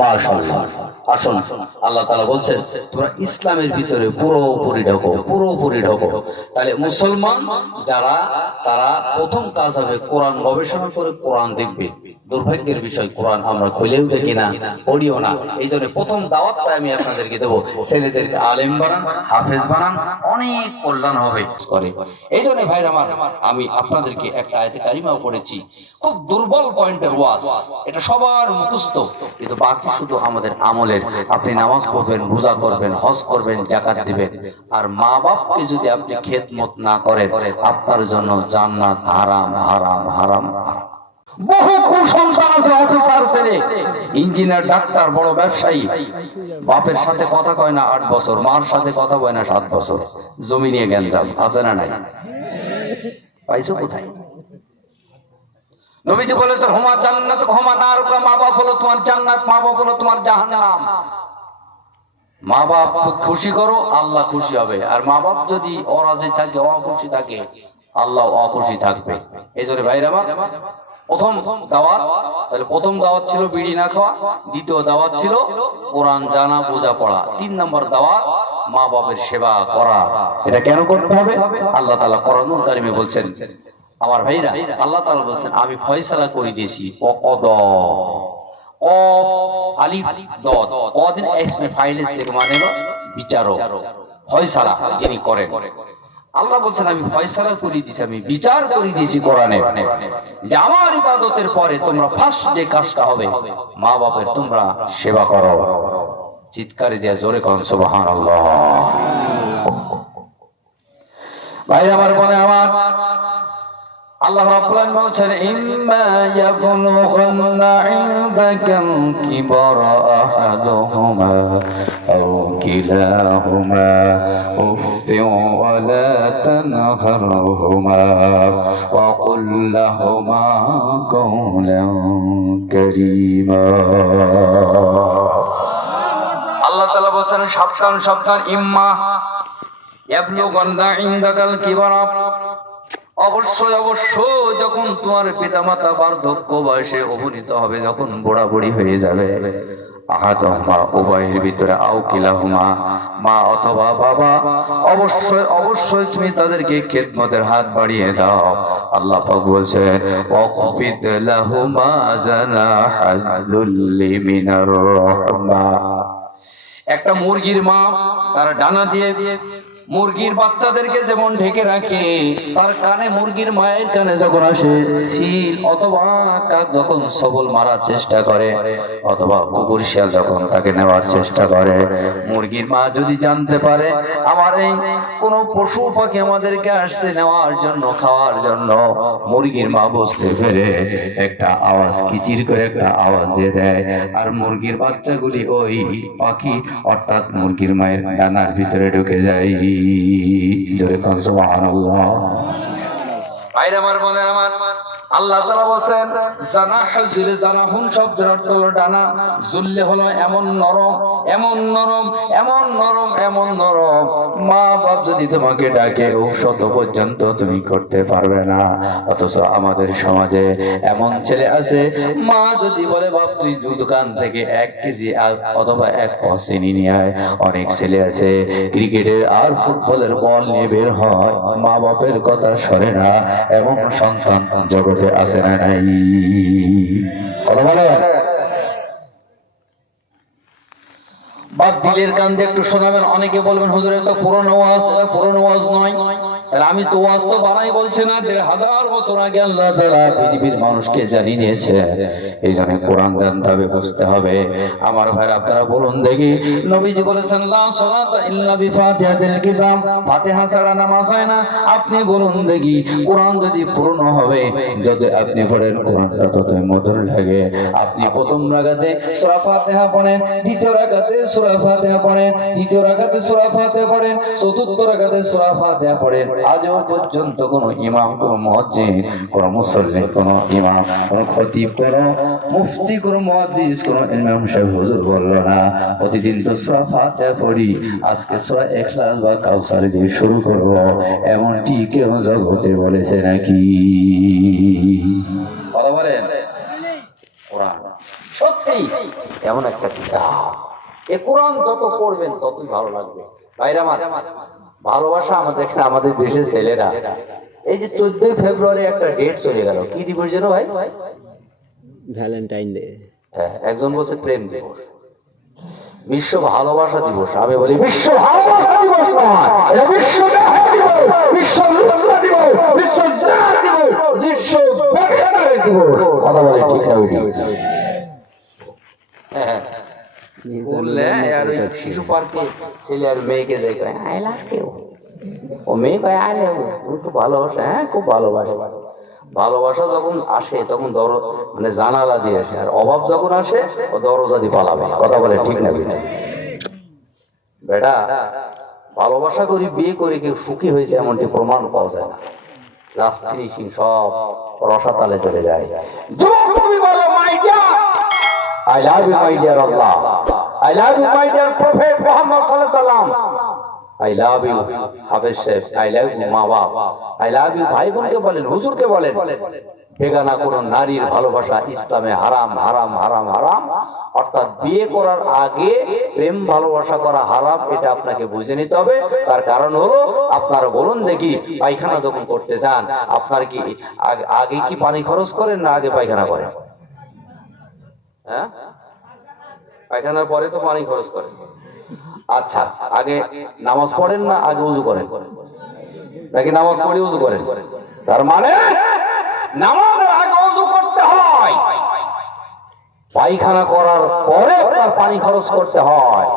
মাশাআল্লাহ। আসুন, আল্লাহ তাআলা বলছেন তোমরা ইসলামের ভিতরে পুরোপুরি ঢোকো, পুরোপুরি ঢোকো। তাহলে মুসলমান যারা, তারা প্রথম কাজ হবে কোরআন গবেষণা করে কোরআন দেখবে। দুর্ভাগ্যের বিষয়, কোরআন আমরা খুলেও দেখি না, পড়িও না। এই জন্য প্রথম দাওয়াতটা আমি আপনাদেরকে দেবো, ছেলেদেরকে আলেম বানান, হাফেজ বানান, অনেক কল্যাণ হবে করে। এই জন্য ভাইরা আমার, আমি আপনাদেরকে একটা আয়াতে কারিমাও পড়েছি, খুব দুর্বল পয়েন্টের ওয়াজ, এটা সবার মুখস্থ, কিন্তু বাকি শুধু আমাদের আমলের। আপনি নামাজ পড়বেন, রোজা করবেন, হজ করবেন, যাকাত দিবেন, আর মা বাপকে যদি আপনি খেদমত না করেন, আপনার জন্য জান্নাত হারাম হারাম হারাম হারাম। বহু কুসন্তান আছে, অফিসার ছেলে, ইঞ্জিনিয়ার, ডাক্তার, বড় ব্যবসায়ী, বাপের সাথে কথা কয় না 8 বছর, মার সাথে কথা কয় না 7 বছর, জমি নিয়ে গ্যাঞ্জাম আছে না নাই? পাইছো কোথায়? নবীজি বলেছেন হুমা জান্নাত হুমা নার, মা বাপ হলো তোমার জান্নাত, মা বাপ হলো তোমার জাহান্নাম। মা বাপ খুশি করো, আল্লাহ খুশি হবে, আর মা বাপ যদি অরাজি থাকে, অখুশি থাকে, আল্লাহ অখুশি থাকবে। এই জন্য ভাইরা আমার, প্রথম দাওয়াত, তাহলে প্রথম দাওয়াত ছিল বিড়ি না খাওয়া, দ্বিতীয় দাওয়াত ছিল কোরআন জানা, বোঝা পড়া, 3 নম্বর দাওয়াত মা বাপের সেবা করা। এটা কেন করতে হবে? আল্লাহ তাআলা কোরআনুল কারীমে বলছেন, আমার ভাইরা, আল্লাহ তাআলা বলছেন আমি ফয়সালা করে দিয়েছি। অকদ কফ আলিফ দদ, কদিন ইসমে ফাইল সে মানে বিচারক, ফয়সালা যিনি করেন। আল্লাহ বলছেন আমি ফয়সালা করে দিয়েছি, আমি বিচার করে দিয়েছি কোরআনে, যে আমার ইবাদতের পরে তোমরা ফার্স্ট যে কাজটা হবে, মা বাপের তোমরা সেবা করো। চিৎকারে দিয়ে জোরে কোন সুবহানাল্লাহ। ভাই আমার, বলে আমার আল্লাহ রাব্বুল আলামিন বলেছেন ইম্মা ইয়াবলুগান্না ইনদাকাল কিবারা আহাদুহুমা আও কিলাহুমা উফিউ ওয়া লা তানহারহুমা ওয়া কুল লাহুমা কাওলান কারীমা। আল্লাহ তাআলা বলেছেন সাবধান সাবধান, ইম্মা ইয়াবলুগান্না ইনদাকাল কিবারা, অবশ্যই অবশ্যই যখন তোমার পিতামাতা বার্ধক্য বয়সে উপনীত হবে, যখন বুড়া বুড়ি হয়ে যাবে, আহাদুহুমা উভয়ের ভিতরে, আও কিলাহুমা মা অথবা বাবা, অবশ্যই অবশ্যই তুমি তাদেরকে খেদমতের হাত বাড়িয়ে দাও। আল্লাহ পাক বলেছেন ওয়াকফিদ লাহুমা জানাহাল যুল্লি মিনার রাহমা। একটা মুরগির মা তার ডানা দিয়ে মুরগির বাচ্চাদেরকে যেমন ঢেকে রাখে, তার কানে, মুরগির মায়ের কানে যখন আসে সিল অথবা কাক যখন সবল মারার চেষ্টা করে, অথবা কুকুর শিয়াল যখন তাকে নেওয়ার চেষ্টা করে, মুরগির মা যদি জানতে পারে আমার এই কোন পশু পাখি আমাদেরকে আসছে নেওয়ার জন্য, খাওয়ার জন্য, মুরগির মা বুঝতে পেরে একটা আওয়াজ, কিচির করে একটা আওয়াজ দিয়ে দেয়, আর মুরগির বাচ্চাগুলি ওই পাখি অর্থাৎ মুরগির মায়ের ডানার ভিতরে ঢুকে যায়। জোরে কোন সুবহানাল্লাহ। ভাইরা আমার, বলে আমার আল্লাহ তাআলা বলেন জানাহুল যুল্লি, জানাহুন শব্দের অর্থ হলো ডানা, যুল্লি হলো এমন নরম, এমন নরম, এমন নরম, এমন নরম, মা বাপ যদি তোমাকে ডাকে ঔষধ পর্যন্ত তুমি করতে পারবে না। অথচ আমাদের সমাজে এমন ছেলে আছে, মা যদি বলে বাপ তুই দোকান থেকে 1 কেজি অথবা 1 পাও চিনি নিয়ে আয়, অনেক ছেলে আছে ক্রিকেটের আর ফুটবলের বল নিয়ে বের হয়, মা বাপের কথা শোনে না, এমন সন্তান জগতে আছে না নাই? বাপ দিলের কান দিয়ে একটু শোনাবেন। অনেকে বলবেন হুজুর এটা পুরনো ওয়াজ, এটা পুরনো ওয়াজ নয়। আমি তো ওয়াজ তো বানাই বলছি না, 1500 বছর আগে আল্লাহ তাআলা পৃথিবীর মানুষকে জানিয়ে দিয়েছে। এই জন্য কোরআন জানতে হবে, বুঝতে হবে। আমার ভাইরা আপনারা বলুন দেখি, নবীজি বলেছেন লা সালাতা ইল্লা বিফাতিহাতিল কিতাব, ফাতিহা ছাড়া নামাজ হয় না। আপনি বলুন দেখি, কোরআন যদি পুরনো হবে, যদি আপনি পড়েন কোরআনটা ততই মধুর লাগে। আপনি প্রথম রাকাতে সূরা ফাতিহা পড়েন, দ্বিতীয় রাকাতে সূরা ফাতিহা পড়েন, তৃতীয় রাকাতে সূরা ফাতিহা পড়েন, চতুর্থ রাকাতে সূরা ফাতিহা পড়েন, আজও পর্যন্ত কোন ইমাম, কোন মুয়াজ্জিন, কোন মুসাল্লি, কোন ইমাম, কোন খতিব, কোন মুফতি, কোন মুহাদ্দিস, কোন ইমাম সাহেব হুজুর বলল না প্রতিদিন তো সূরা ফাতিহা পড়ি, আজকে সূরা ইখলাস বা কাউসার দিয়ে শুরু করব, এমনটি কেউ জগতে বলেছে নাকি? কথা বলেন। কোরআন সত্য সত্যি এমন একটা কিতাব। এ কোরআন যত পড়বেন ততই ভালো লাগবে। ভাইরা আমার, ভালোবাসা আমাদের দেশের ছেলেরা, এই যে 14 ফেব্রুয়ারি একটা ডেট চলে গেল, কি দিবস যেন ভাই? Valentine day. হ্যাঁ, একজন বলছে প্রেম দিবস, বিশ্ব ভালোবাসা দিবস। আমি বলি বিশ্ব ভালোবাসা দিবস নয়, এটা বিশ্ব প্রেম দিবস, বিশ্ব লজ্জা দিবস, বিশ্ব ত্যাগ দিবস, বিশ্ব বন্ধুত্বের দিবস। কথা বলে ঠিক না বেটি? হ্যাঁ, বললে আর ওই শিশু পার্কে ছেলে আর মেয়েকে যায় কয় আই লাভ ইউ, ও মেয়ে কয় আই লাভ ইউ, তুমি খুব ভালোবাসো? হ্যাঁ খুব ভালোবাসো। ভালোবাসা যখন আসে তখন মানে জানালা দিয়ে আসে, আর অভাব যখন আসে ও দরজা দিয়ে পালাবে। কথা বলে ঠিক না বেটা? বেটা, ভালোবাসা করি বিয়ে করে কেউ সুখী হয়েছে এমনটি প্রমাণ পাওয়া যায় না। লাস্ট ফিনিশিং সব রসাতালে চলে যায়। যুবক তুমি বলো my dear, I love you my dear Allah, I love you my dear Prophet Muhammad sallallahu alaihi wasallam, I love you হাফেজ সাহেব, I love you মা বাপ, I love you ভাই বোনকে বলেন, হুজুরকে বলেন। বেগানা কোন নারীর ভালোবাসা ইসলামে হারাম, হারাম, হারাম, হারাম। অর্থাৎ বিয়ে করার আগে প্রেম ভালোবাসা করা হারাম, এটা আপনাকে বুঝে নিতে হবে। তার কারণ হলো, আপনারা বলুন দেখি, পায়খানা যখন করতে যান আপনার কি আগে কি পানি খরচ করেন না আগে পায়খানা করেন? হ্যাঁ, পায়খানার পরে তো পানি খরচ করেন। আচ্ছা, আগে নামাজ পড়েন না আগে উযু করেন? নাকি নামাজ পড়ে উযু করেন? তার মানে নামাজের আগে উযু করতে হয়, পায়খানা করার পরে আপনার পানি খরচ করতে হয়।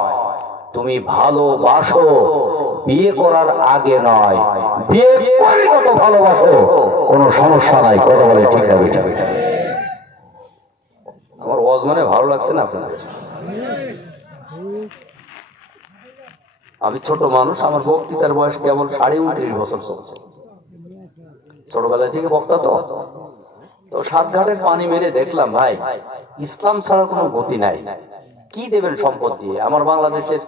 তুমি ভালোবাসো বিয়ে করার আগে নয়, বিয়ে করে যত ভালোবাসো কোনো সমস্যা নাই। কথা বলে ঠিক না বেটা? আমার ওয়াজ মানে ভালো লাগছে না আপনাদের? আমি ছোট মানুষ, আমার বক্তৃতার বয়স কেবল 29.5 বছর চলছে। ছোটবেলা থেকে বক্তা তো সাত ঘাটের পানি মেরে দেখলাম ভাই, ইসলাম ছাড়া কোনো গতি নাই। কি দেবেন সম্পদ দিয়ে? আমার বাংলাদেশের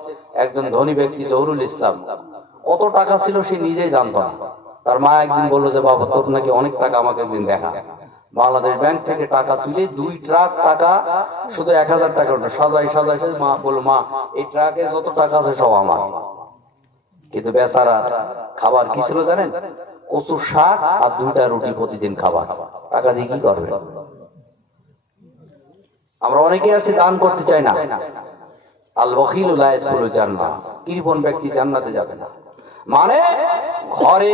একজন ধনী ব্যক্তি জহুরুল ইসলাম, কত টাকা ছিল সে নিজেই জানত না। তার মা একদিন বললো যে বাবা তোর নাকি অনেক টাকা, আমাকে একদিন দেখা। বাংলাদেশ ব্যাংক থেকে টাকা তুলে 2 ট্রাক টাকা, শুধু 1000 টাকা সাজাই সাজাই। মা বলল, মা এই ট্রাকে যত টাকা আছে সব আমার। কিন্তু বেচারা খাবার কি ছিল জানেন? কচুর শাক আর 2টা রুটি প্রতিদিন খাবার। টাকা দিয়ে কি করবে? আমরা অনেকে আছি দান করতে চাই না। আল বখিলু লা ইয়াদখুলুল জান্নাহ, কৃপণ ব্যক্তি জান্নাতে যাবে না। মানে ঘরে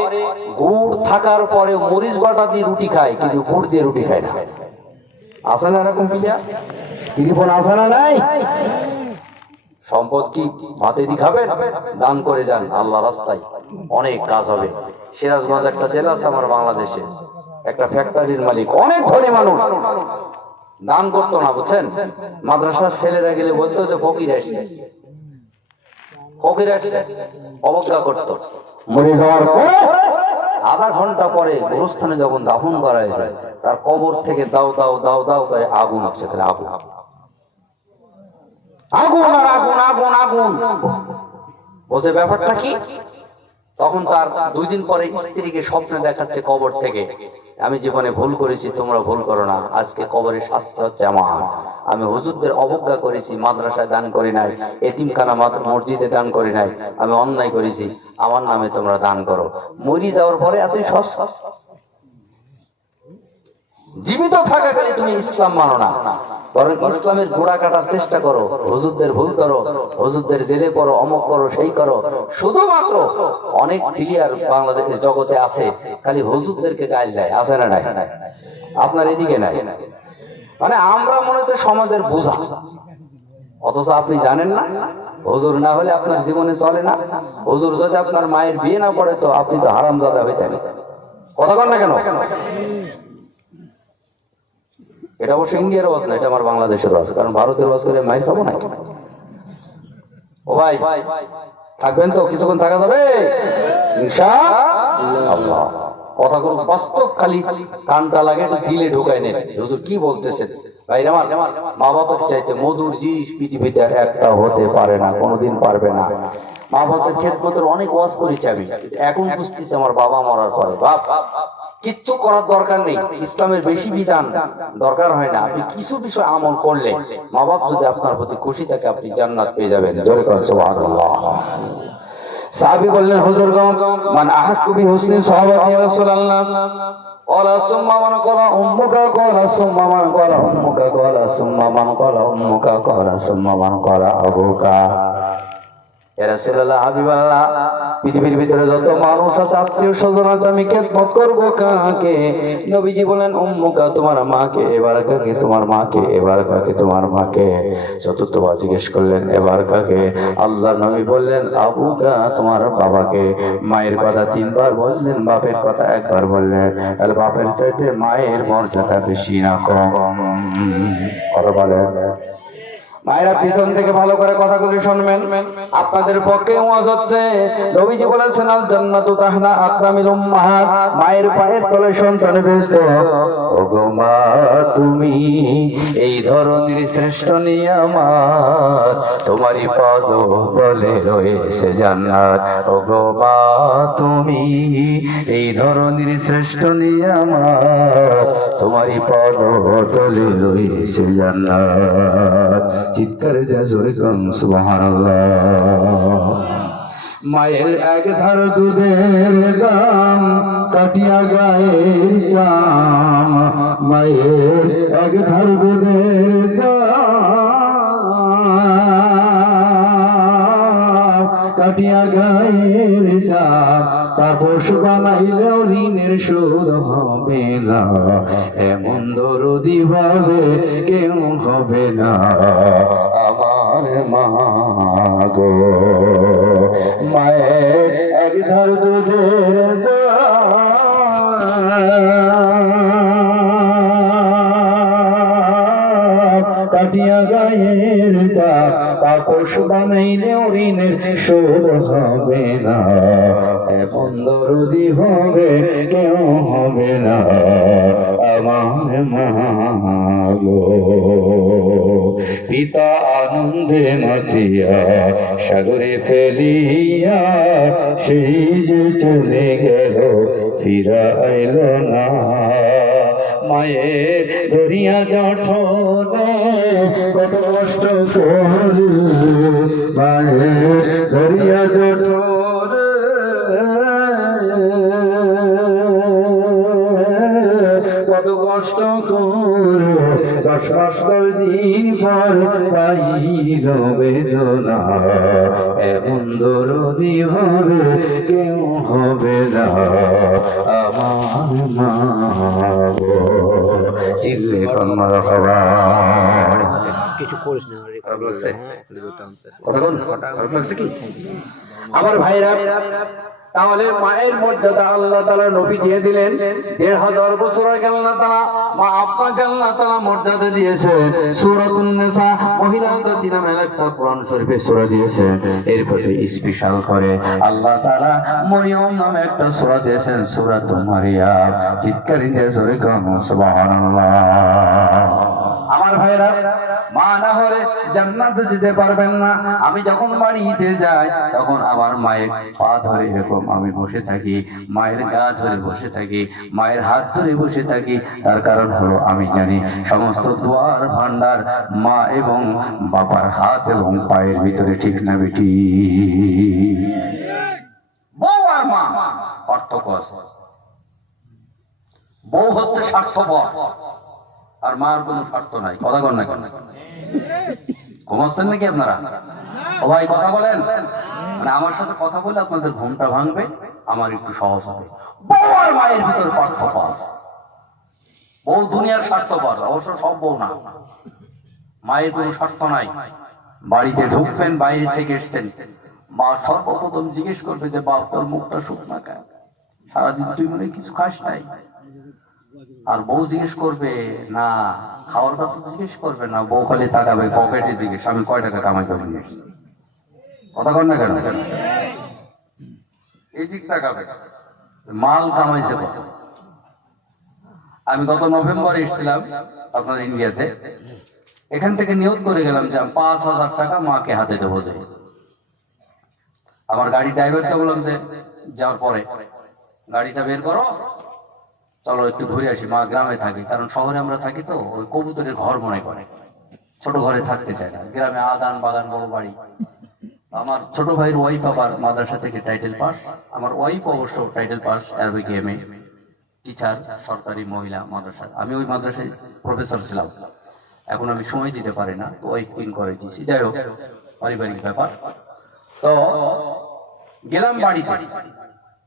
গুড় থাকার পরে মরিচ বাটা দিয়ে রুটি খায়, কিন্তু গুড় দিয়ে রুটি খায় না। আছে না এরকম প্লেয়ার? কৃপণ আছে না নাই? সম্পদ কি ভাতে দিয়ে খাবেন? দান করে যান আল্লাহ রাস্তায়, অনেক কাজ হবে। সিরাজগঞ্জ একটা জেলা আছে আমার বাংলাদেশে, একটা ফ্যাক্টরির মালিক, অনেক ধনী মানুষ, দান করতো না বুঝছেন। মাদ্রাসার ছেলেরা গেলে বলতো যে ফকির আসছে, ফকির আসছে, অবজ্ঞা করতো। মরে যাওয়ার পরে আধা ঘন্টা পরে গোরস্থানে যখন দাফন করা হয়েছে, তার কবর থেকে দাও দাও দাও দাও করে আগুন হচ্ছে, আগুন আগুন আর আগুন আগুন আগুন। বলছে ব্যাপারটা কি? তখন তার 2 দিন পরে স্ত্রীকে স্বপ্নে দেখাচ্ছে কবর থেকে, আমি জীবনে ভুল করেছি, তোমরা ভুল করো না, আজকে কবরের শাস্তি হচ্ছে আমার। আমি হুজুরদের অবজ্ঞা করেছি, মাদ্রাসায় দান করি নাই, এতিমখানা মসজিদে দান করি নাই, আমি অন্যায় করেছি, আমার নামে তোমরা দান করো। মরি যাওয়ার পরে এতই সস্তা, জীবিত থাকাকালে তুমি ইসলাম মানো না, বরং ইসলামের গোড়া কাটার চেষ্টা করো, হুজুরদের ভুল করো, হুজুরদের জেলে পড়ো, অমক করো, সেই করো। শুধুমাত্র অনেক প্লেয়ার বাংলাদেশের জগতে আছে খালি হুজুরদেরকে গাইল দেয়, আছে না নাই? আপনার এদিকে নাই। মানে আমরা মনে হচ্ছে সমাজের বোঝা, অথচ আপনি জানেন না হুজুর না হলে আপনার জীবনে চলে না। হুজুর যদি আপনার মায়ের বিয়ে না পড়ে তো আপনি তো হারামজাদা হইতেন। কথা বল না কেন? এটা অবশ্য ইন্ডিয়ার ওয়াজ না, এটা আমার বাংলাদেশের ওয়াজ, কারণ ভারতের ওয়াজ করে মাইর খাবো না। ও ভাই থাকবেন তো? কিছুক্ষণ থাকা যাবে ইনশাআল্লাহ। কথাগুলো বাস্তব, খালি কানটা লাগে দিলে ঢুকায় নেন। হুজুর কি বলতেছেন? ভাইরা আমার, মা বাবা চাইতে মধুর জিনিস পৃথিবীতে একটা হতে পারে না, কোনোদিন পারবে না। মা বাবার খেদমতের অনেক ওয়াজ করেছি আমি, এখন বুঝতেছি আমার বাবা মরার পরে। বাপ কিচ্ছু করার দরকার নেই, ইসলামের বেশি বিধান দরকার হয় না। আপনি কিছু বিষয় আমল করলে মা বাপ যদি আপনার প্রতি খুশি থাকে আপনি জান্নাত পেয়ে যাবেন। জোরে করে সুবহানাল্লাহ। সাহাবী বললেন, হুজুরগণ, মান আহাক্কু বিহুসনি সাহাবাতি ইয়া রাসূলুল্লাহ, قال ثم من قال أمك قال ثم من قال أمك قال ثم من قال أمك قال ثم من قال أبوك। ইয়া রাসূলুল্লাহ, হাবিবাল্লাহ, পৃথিবীর ভিতরে যত মানুষ আছে, আত্মীয় স্বজন আছে, আমি খেদমত করব কাকে? নবীজি বলেন, উম্মুকা, তোমার মাকে, এবার কাকে? তোমার মাকে, এবার কাকে? তোমার মাকে। চতুর্থবার জিজ্ঞেস করলেন, এবার কাকে? আল্লাহ নবী বললেন, আবুকা, তোমার বাবাকে। মায়ের কথা 3 বার বললেন, বাপের কথা 1 বার বললেন। তাহলে বাপের চাইতে মায়ের মর্যাদা বেশি না কম? আর বলেন, মায়েরা পিছন থেকে ভালো করে কথাগুলি শুনবেন, আপনাদের পক্ষে ওয়াজ হচ্ছে। নবীজি বলেছেন, আল জান্নাতু তাহতা আকরামিল উম্মাহাত, মায়ের পায়ের তলে সন্তান বেহেশত। ওগো মা, তুমি এই ধরনের শ্রেষ্ঠ নিয়ামত, তোমারই পদ তলে রয়েছে জান্নাত। ওগো মা, তুমি এই ধরনের শ্রেষ্ঠ নিয়ামত, তোমারই পদ তলে রয়েছে জান্নাত। চিৎকারে যা জোরে কম সুবহানাল্লাহ। মায়ের 1 ধার দুধের দাম কাটিয়া গায়ের চাম, মায়ের 1 ধার দুধের দাম কাটিয়া গায়ের চাম, তাপস বানাইলেও ঋণের শোধ হবে না, এমন দরদি ভাবে কেউ হবে না আমার মা গো। মায়ের 1 ধার দুধের কাটিয়া গায়ের চাপ, তাপস বানাইলেও ঋণের শোধ হবে না, এমন দরদি হবে কেউ হবে না আমার মা গো। পিতা আনন্দে মাতিয়া সাগরে ফেলিয়া, সেই যে চলে গেল ফিরা আইল না। মায়ের ধরিয়া জঠরে কত কষ্ট করি, মায়ের ধরিয়া জঠরে কত কষ্ট করে 10 মাস 10 দিন পর পাইল বেদনা, এমন দরদি হবে কেউ হবে না আমার মা গো। চিল্লে কন্যা খাবা কিছু করিস না, আমার ভাইরা। তাহলে মায়ের মর্যাদা আল্লাহ তাআলা নবী দিয়ে দিলেন। 1000 বছর আগে আল্লাহ তাআলা মা আপনাকে আল্লাহ তাআলা মর্যাদা দিয়েছেন। সূরাতুন নিসা, মহিলা জাতি নামের একটা কোরআন শরীফে সূরা দিয়েছেন। এর প্রতি স্পেশাল করে আল্লাহ তাআলা মরিয়ম নামে একটা সূরা দিয়েছেন, সূরাতুল মারিয়াম। চিৎকারি দিয়ে জোরে করুন সুবহানাল্লাহ। আমার ভাইরা, মা না হলে জান্নাতে যেতে পারবেন না। আমি যখন বাড়িতে যাই তখন আমার মায়ের পা ধরে এরকম আমি বসে থাকি, মায়ের গা ধরে বসে থাকি, মায়ের হাত ধরে বসে থাকি। তার কারণ হলো আমি জানি সমস্ত দোয়ার ভান্ডার মা এবং বাবার হাত এবং পায়ের ভিতরে, ঠিক না বেটি? বউ আর মা পার্থক্য আছে। বউ হচ্ছে স্বার্থপর আর মার কোনো স্বার্থ নাই। কথা কন না কেন? ঘুমাচ্ছেন নাকি আপনারা? সবাই কথা বলেন, মানে আমার সাথে কথা বলে আপনাদের ঘুমটা ভাঙবে, আমার একটু সহজ হবে। বউ আর মায়ের ভিতর পার্থক্য আছে। বউ দুনিয়ার স্বার্থপর, অবশ্য সব বউ না। মায়ের কোনো স্বার্থ নাই। বাড়িতে ঢুকবেন, বাইরে থেকে এসছেন, মা সর্বপ্রথম জিজ্ঞেস করবে যে বাপ তোর মুখটা শুকনা কেন, সারাদিন তুই মনে কিছু খাস নাই। আর বউ জিজ্ঞেস করবে না, খাওয়ার কথা জিজ্ঞেস করবে না, বউ খালি তাকাবে পকেটের দিকে, স্বামী কয় টাকা কামাই করে নিয়ে এসছে। কথা কন না কেন? এই দিক তাকাবে, মাল কামাইছে কত। আমি গত নভেম্বরে এসেছিলাম আপনার ইন্ডিয়াতে। এখান থেকে নিয়োগ করে গেলাম যে 5000 টাকা মাকে হাতে দেবো। যে আমার গাড়ি ড্রাইভারকে বললাম যে যাওয়ার পরে গাড়িটা বের করো, চলো একটু ঘুরে আসি, মা গ্রামে থাকে, কারণ শহরে আমরা থাকি তো ওই কবুতরের ঘর মনে করে, ছোট ঘরে থাকতে চায় না। গ্রামে আদান বাগান বড় বাড়ি। আমার ছোট ভাইয়ের ওয়াইফ আবার মাদ্রাসা থেকে টাইটেল পাস, আমার ওয়াইফ অবশ্য title pass Arabic MA, teacher, সরকারি মহিলা মাদ্রাসা। আমি ওই মাদ্রাসায় প্রফেসর ছিলাম, এখন আমি সময় দিতে পারি না, তো ওয়াইফ পিন করে দিয়েছি। যাই হোক, পারিবারিক ব্যাপার। তো গেলাম বাড়িতে,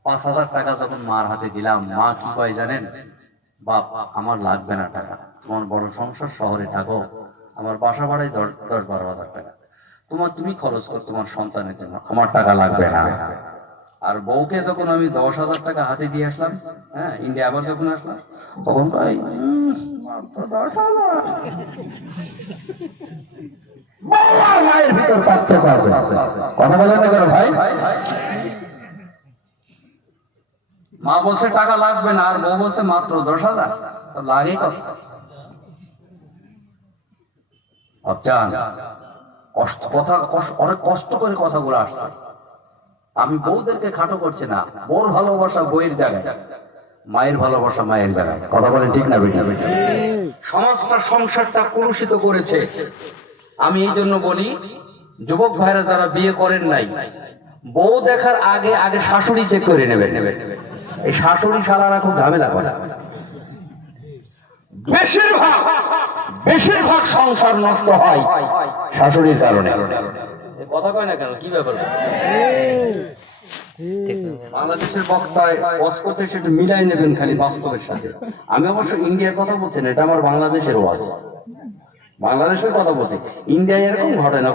5,000 টাকা যখন মার হাতে দিলাম, মা কি কয় জানেন? বাপ, আমার লাগবে না টাকা, তোমার বড় সংসার, শহরে থাকো, আমার বাসা ভাড়ায় 10-12,000 টাকা, তুমি খরচ কর তোমার সন্তানের জন্য, আমার টাকা লাগবে না। আর বউকে যখন আমি 10,000 টাকা হাতে দিয়ে আসলাম, হ্যাঁ, ইন্ডিয়া আবার যখন আসলাম, তখন কয় মাত্র 10,000। মায়ের ভিতর পার্থক্য আছে, কথা বলেন না কেন ভাই? মা বলছে টাকা লাগবে না, আর বউ বলছে মাত্র 10,000, তো লাগে কত? অনেক কষ্ট করে কথাগুলো আসছে। আমি বউদেরকে খাটো করছি না, বউর ভালোবাসা বইয়ের জায়গায়, মায়ের ভালোবাসা মায়ের জায়গায়, কথা বলেন ঠিক না বেটা? সমাজটা, সংসারটা কলুষিত করেছে। আমি এই জন্য বলি, যুবক ভাইরা যারা বিয়ে করেন নাই, বউ দেখার আগে আগে শাশুড়ি চেক করে নেবেন। এই শাশুড়ি শালারা খুব ঝামেলা করে। বেশিরভাগ সংসার নষ্ট হয় শাশুড়ির কারণে। কথা কয় না কেন, কি ব্যাপার? বাংলাদেশের বক্তায় অস্কতে সেটা মিলাই নেবেন খালি বাস্তবের সাথে। আমি অবশ্য ইন্ডিয়ার কথা বলছি না, এটা আমার বাংলাদেশের ওয়াজ, বাংলাদেশের কথা বলছি। ইন্ডিয়ায় এরকম ঘটে না।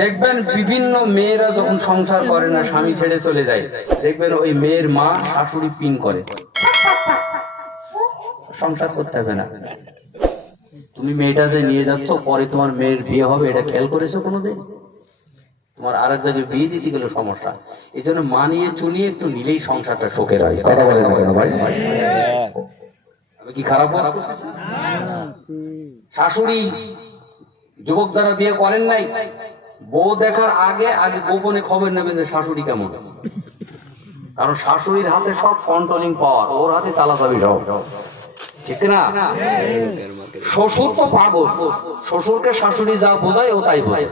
দেখবেন বিভিন্ন মেয়েরা যখন সংসার করে না, স্বামী ছেড়ে চলে যায়, দেখবেন ওই মেয়ের মা শাশুড়ি পিন করে, সংসার করতে হবে না। তুমি মেয়েটা যে নিয়ে যাচ্ছ, পরে তোমার মেয়ের বিয়ে হবে, এটা খেয়াল করেছো কোনোদিন? তোমার আর এক জায়গায় বিয়ে দিতে গেলে সমস্যা। এই জন্য মানিয়ে চুনিয়ে একটু নিলেই সংসারটা সুখের হয়। কথা বলে না কেন ভাই? আমি কি খারাপ কথা বলতেছি? শাশুড়ি, যুবক যারা বিয়ে করেন নাই, বউ দেখার আগে আগে গোপনে খবর নেবেন যে শাশুড়ি কেমন, কারণ শাশুড়ির হাতে সব কন্ট্রোলিং পাওয়ার, ওর হাতে তালা চাবি সব, ঠিক না? শ্বশুর তো পাগল, শ্বশুরকে শাশুড়ি যা বোঝায় ও তাই বোঝায়।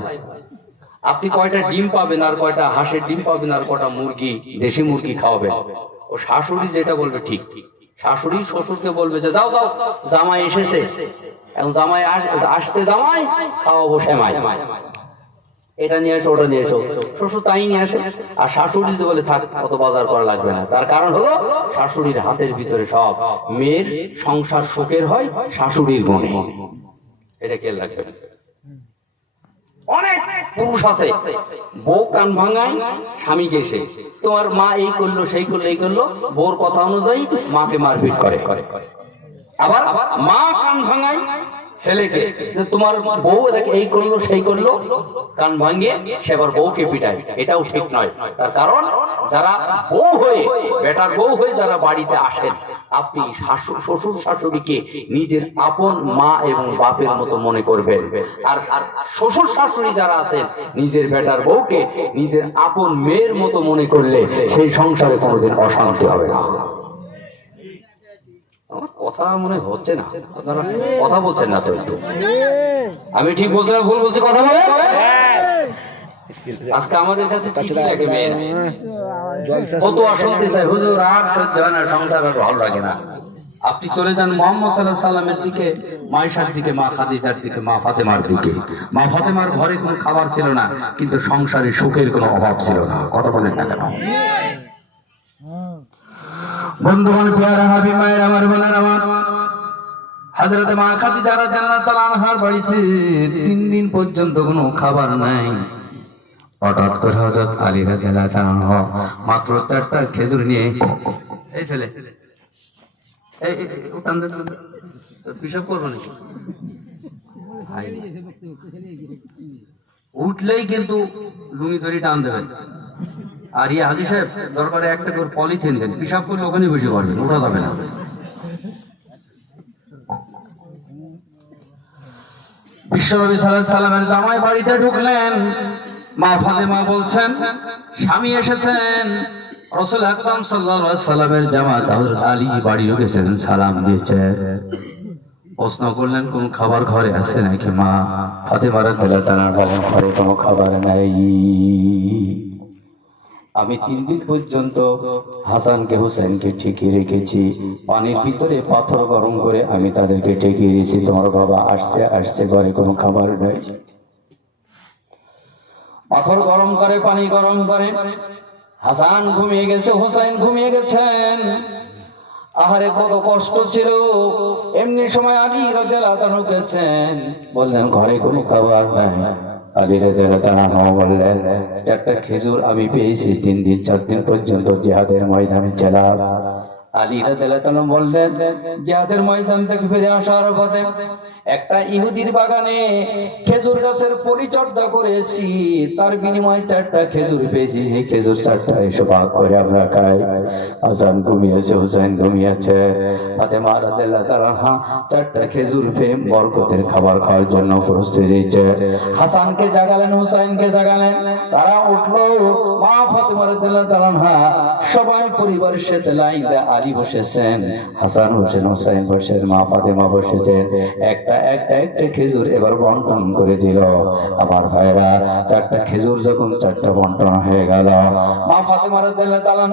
আপনি কয়টা ডিম পাবেন, আর কয়টা হাঁসের ডিম পাবেন, আর কয়টা মুরগি, দেশি মুরগি খাওয়াবেন, ও শাশুড়ি যেটা বলবে ঠিক। শাশুড়ি শ্বশুরকে বলবে যে যাও যাও, জামাই এসেছে, এখন জামাই আসছে, জামাই খাওয়াবো সেমাই, এটা নিয়ে এসো, ওটা নিয়ে এসো, শ্বশুর তাই নিয়ে আসে। আর শাশুড়ি যে বলে থাক, কত বাজার করা লাগবে না, তার কারণ হলো শাশুড়ির হাতের ভিতরে সব। মেয়ের সংসার সুখের হয় শাশুড়ির গুণে, এটা খেয়াল রাখবেন। অনেক পুরুষ আছে, বউ কান ভাঙায় স্বামীকে, এসে তোমার মা এই করলো সেই করলো এই করলো, বউর কথা অনুযায়ী মাকে মারপিট করে। আবার মা কান ভাঙায় ছেলেকে, তোমার বউ এই করলো সেই করলো, কান ভাঙিয়ে সে আবার বউকে পিটায়, এটাও ঠিক নয়। তার কারণ যারা বউ হয়ে, বেটার বউ হয়ে যারা বাড়িতে আসেন, আপনি শ্বশুর শাশুড়িকে নিজের আপন মা এবং বাপের মতো মনে করবেন। আর শ্বশুর শাশুড়ি যারা আছেন, নিজের বেটার বউকে নিজের আপন মেয়ের মতো মনে করলে সেই সংসারে কোনোদিন অশান্তি হবে না। আমার কথা মনে হচ্ছে না, আপনারা কথা বলছেন না তো একটু? আমি ঠিক বলছি না ভুল বলছি? কথা বলে আজকে আমাদের কাছে কি কি লাগে? মেয়ে কত অশান্তি চাই, হুজুর আর সহ্য হয় না, সংসার আর ভালো লাগে না। আপনি চলে যান মুহাম্মদ সাল্লাল্লাহু আলাইহি সাল্লামের দিকে, মায়েশার দিকে, মা খাদিজার দিকে, মা ফাতেমার দিকে। মা ফাতেমার ঘরে কোনো খাবার ছিল না, কিন্তু সংসারে সুখের কোনো অভাব ছিল না। কথা বলেন না কেন? বন্ধুগণ, প্রিয় হাবিব মায়ের, আমার বোনের, আমার হযরত মা খাদিজা রাদিয়াল্লাহু তাআলা আনহার বাড়িতে 3 দিন পর্যন্ত কোনো খাবার নাই। হঠাৎ করে হযরত আলী রাদিয়াল্লাহু তাআলা মাত্র 4টা খেজুর নিয়ে, এই ছেলে এই উঠান দে, পিশাব করবো নাকি? উঠলেই কিন্তু লুঙ্গি ধরে টান দেবেন। আর ইয়ে হাজী সাহেব, দরকারে একটা করে পলিথিন দেন, পিশাব করলে ওখানে বসে পড়বেন, উঠা যাবে না। বিশ্বনবী সাল্লাল্লাহু আলাইহি সাল্লামের জামাই বাড়িতে ঢুকলেন, মা ফাতেমা বলছেন স্বামী এসেছেন। রাসূল আকরাম সাল্লাল্লাহু আলাইহি সাল্লামের জামাত হযরত আলী বাড়িও গেছেন, সালাম দিয়েছে। প্রশ্ন করলেন কোন খাবার ঘরে আছে নাকি? মা ফাতেমা রাদিয়াল্লাহু তাআলা বলেন ঘরে কোনো খাবার নাই। আমি 3 দিন পর্যন্ত হাসানকে হুসাইনকে ঠেকিয়ে রেখেছি, পানির ভিতরে পাথর গরম করে আমি তাদেরকে ঠেকিয়ে দিয়েছি। তোমার বাবা আসছে আসছে, ঘরে কোনো খাবার নাই। পাথর গরম করে, পানি গরম করে, হাসান ঘুমিয়ে গেছে, হুসাইন ঘুমিয়ে গেছেন। আহারে কত কষ্ট ছিল। এমনি সময় আলী রাদিয়াল্লাহু তাআলা গেছেন, বললেন ঘরে কোনো খাবার নাই। আলী রাদিয়াল্লাহু তাআলা বললেন 4টা খেজুর আমি পেয়েছি, 3 দিন 4 দিন পর্যন্ত জিহাদের ময়দানে ছিলাম। আলী রাদিয়াল্লাহু তাআলা বললেন জিহাদের ময়দান থেকে ফিরে আসার পথে একটা ইহুদির বাগানে খেজুর গাছের পরিচর্যা করেছি, তার বিনিময়ে 4টা খেজুর পেয়েছি। এই খেজুর 4টা এসে ভাগ করে আমরা খাই। হাসান ঘুমিয়েছে, হুসাইন ঘুমিয়েছে, ফাতেমা রাদিয়াল্লাহু তাআলা 4টা খেজুর পেয়ে বরকতের খাবার খাওয়ার জন্য প্রস্তুতি দিয়েছে। হাসানকে জাগালেন, হুসাইনকে জাগালেন, তারা উঠলো। মা ফাতেমা রাদিয়াল্লাহু তাআলা সবাই পরিবারের সাথে লাইনে আলী বসেছেন, হাসান হোসেন হুসাইন বসেছেন, মা ফাতেমা বসেছেন। একটা খেজুর এবার বন্টন করে দিল। আমার ভাইরা 4টা খেজুর যখন 4টা বন্টন হয়ে গেল, মা ফাতেমা রাদিয়াল্লাহু তাআলা